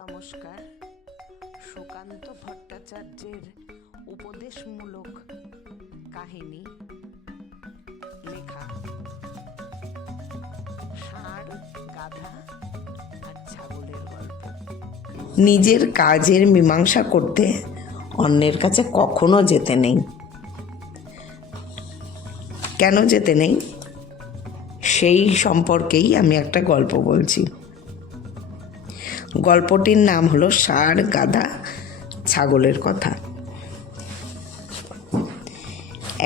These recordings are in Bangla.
নমস্কার। সুকান্ত ভট্টাচার্যের উপদেশমূলক কাহিনী লেখা ষাঁড়, গাধা আর ছাগলের গল্প। নিজের কাজের মীমাংসা করতে অন্যের কাছে কখনো যেতে নেই। কেন যেতে নেই সেই সম্পর্কেই আমি একটা গল্প বলছি। গল্পটির নাম হলো ষাঁড়, গাধা, ছাগলের কথা।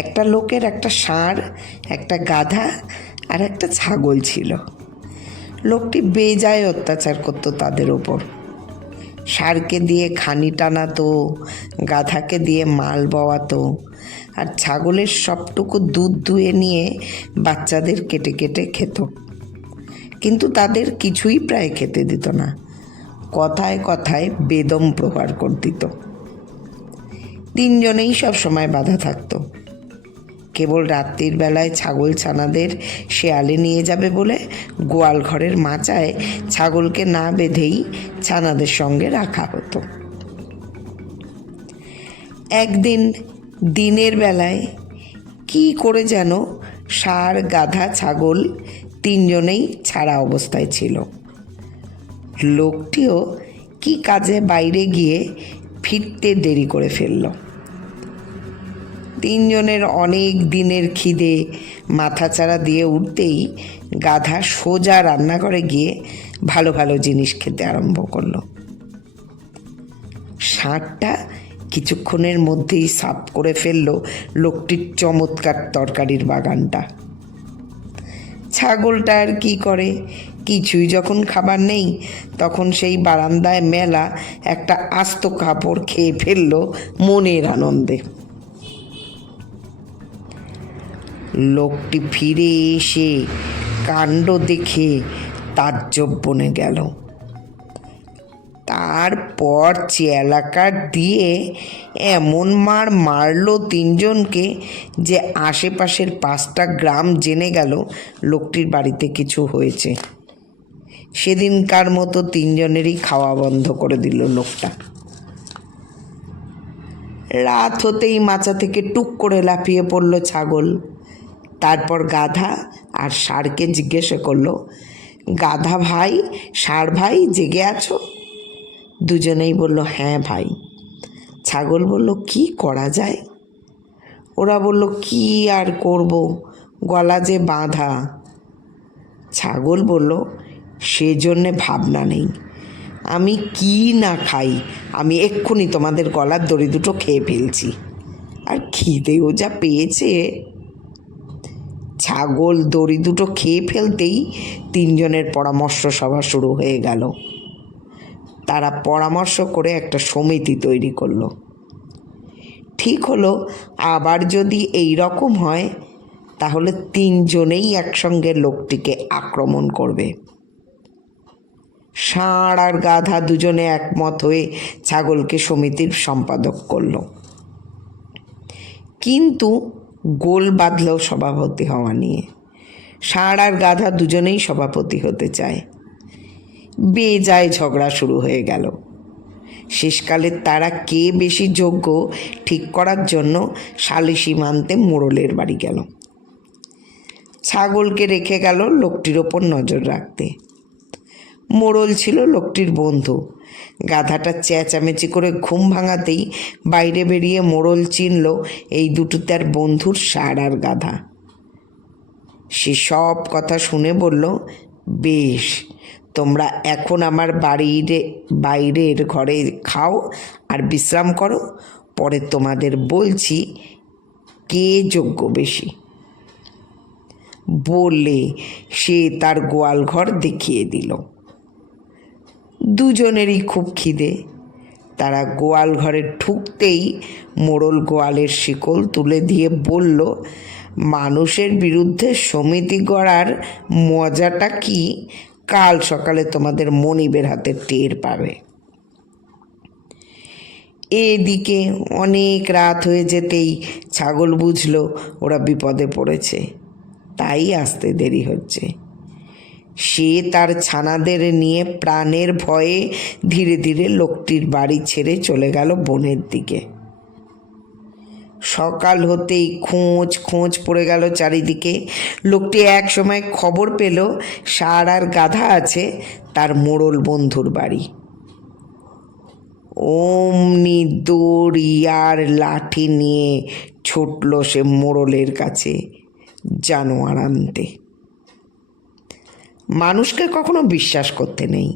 একটা লোকের একটা ষাঁড়, একটা গাধা আর একটা ছাগল ছিল। লোকটি বেজায় অত্যাচার করতো তাদের ওপর। ষাঁড়কে দিয়ে খানি টানাতো, গাধাকে দিয়ে মাল বওয়াতো, আর ছাগলের সবটুকু দুধ দুয়ে নিয়ে বাচ্চাদের কেটে কেটে খেত। কিন্তু তাদের কিছুই প্রায় খেতে দিত না, কথায় কথায় বেদম প্রহার করে দিত। তিনজনেই সব সময় বাধা থাকতো। কেবল রাত্রির বেলায় ছাগল ছানাদের শেয়ালে নিয়ে যাবে বলে গোয়াল ঘরের মাচায় ছাগলকে না বেঁধেই ছানাদের সঙ্গে রাখা হতো। একদিন দিনের বেলায় কি করে যেন ষাঁড়, গাধা, ছাগল তিনজনেই ছাড়া অবস্থায় ছিল। লোকটিও কি কাজে বাইরে গিয়ে ফিরতে দেরি করে ফেলল। তিনজনের অনেক দিনের খিদে মাথাচাড়া দিয়ে উঠতেই গাধা সোজা রান্নাঘরে গিয়ে ভালো ভালো জিনিস খেতে আরম্ভ করলো। ষাঁড়টা কিছুক্ষণের মধ্যেই সাফ করে ফেললো লোকটির চমৎকার তরকারির বাগানটা। ছাগলটা আর কি করে, কিছুই যখন খাবার নেই তখন সেই বারান্দায় মেলা একটা আস্ত কাপড় খেয়ে ফেললো মনের আনন্দে। লোকটি ফিরে এসে কাণ্ড দেখে তাজ্জব বনে গেল। তারপর চেলাকার দিয়ে এমন মার মারলো তিনজনকে যে আশেপাশের 5টা গ্রাম জেনে গেল লোকটির বাড়িতে কিছু হয়েছে। সেদিনকার মতো তিনজনেরই খাওয়া বন্ধ করে দিল লোকটা। রাত হতেই মাচা থেকে টুক করে লাফিয়ে পড়ল ছাগল। তারপর গাধা আর ষাঁড়কে জিজ্ঞাসা করলো, গাধা ভাই, ষাঁড় ভাই, জেগে আছো? দুজনেই বলল, হ্যাঁ ভাই। ছাগল বলল, কি করা যায়? ওরা বলল, কি আর করব, গলা যে বাঁধা। ছাগল বলল, সেজন্যে ভাবনা নেই, আমি কি না খাই, আমি এক্ষুনি তোমাদের গলার দড়ি দুটো খেয়ে ফেলছি, আর খিদেও যা পেয়েছে। ছাগল দড়ি দুটো খেয়ে ফেলতেই তিনজনের পরামর্শ সভা শুরু হয়ে গেল। তারা পরামর্শ করে একটা সমিতি তৈরি করলো। ঠিক হলো, আবার যদি এই রকম হয় তাহলে তিনজনেই একসঙ্গে লোকটিকে আক্রমণ করবে। ষাঁড় আর গাধা দুজনে একমত হয়ে ছাগলকে সমিতির সম্পাদক করলো। কিন্তু গোল বাঁধল সভাপতি হওয়া নিয়ে। ষাঁড় আর গাধা দুজনেই সভাপতি হতে চায়। বেজায় ঝগড়া শুরু হয়ে গেল। শেষকালে তারা কে বেশি যোগ্য ঠিক করার জন্য সালিশি মানতে মোড়লের বাড়ি গেল। ছাগলকে রেখে গেল লোকটির ওপর নজর রাখতে। মোড়ল ছিল লোকটির বন্ধু। গাধাটা চেঁচামেচি করে ঘুম ভাঙাতেই বাইরে বেরিয়ে মোড়ল চিনল এই দুটো তার বন্ধুর ষাঁড় আর গাধা। সে সব কথা শুনে বলল, বেশ, তোমরা এখন আমার বাইরের ঘরে খাও আর বিশ্রাম করো, পরে তোমাদের বলছি কে যোগ্য বেশি। বলে সে তার গোয়াল ঘর দেখিয়ে দিল। দুজনেরই খুব খিদে। তারা গোয়াল ঘরে ঢুকতেই মোড়ল গোয়ালের শিকল তুলে দিয়ে বলল, মানুষের বিরুদ্ধে সমিতি গড়ার মজাটা কি কাল সকালে তোমাদের মনিবের হাতে টের পাবে। এদিকে অনেক রাত হয়ে যেতেই ছাগল বুঝলো ওরা বিপদে পড়েছে, তাই আসতে দেরি হচ্ছে। সে তার ছানাদের নিয়ে প্রাণের ভয়ে ধীরে ধীরে লোকটির বাড়ি ছেড়ে চলে গেল বনের দিকে। সকাল হতেই খোঁজ খোঁজ পড়ে গেল চারিদিকে। লোকটি এক সময় খবর পেল ষাঁড় আর গাধা আছে তার মোড়ল বন্ধুর বাড়ি। অমনি দড়ি আর লাঠি নিয়ে ছুটল সে মোড়লের কাছে জানোয়ার আনতে। মানুষকে কখনো বিশ্বাস করতে নেই,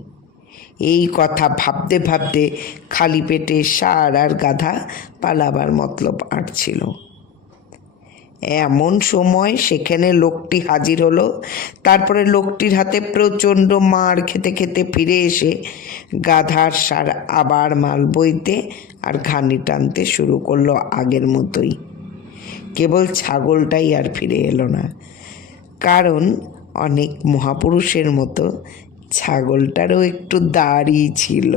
এই কথা ভাবতে ভাবতে খালি পেটে ষাঁড় আর গাধা পালাবার মতলব আঁটছিল। এমন সময় সেখানে লোকটি হাজির হলো। তারপরে লোকটির হাতে প্রচণ্ড মার খেতে খেতে ফিরে এসে গাধার ষাঁড় আবার মাল বইতে আর ঘানি টানতে শুরু করলো আগের মতোই। কেবল ছাগলটাই আর ফিরে এলো না, কারণ অনেক মহাপুরুষের মতো ছাগলটারও একটু দাড়ি ছিল।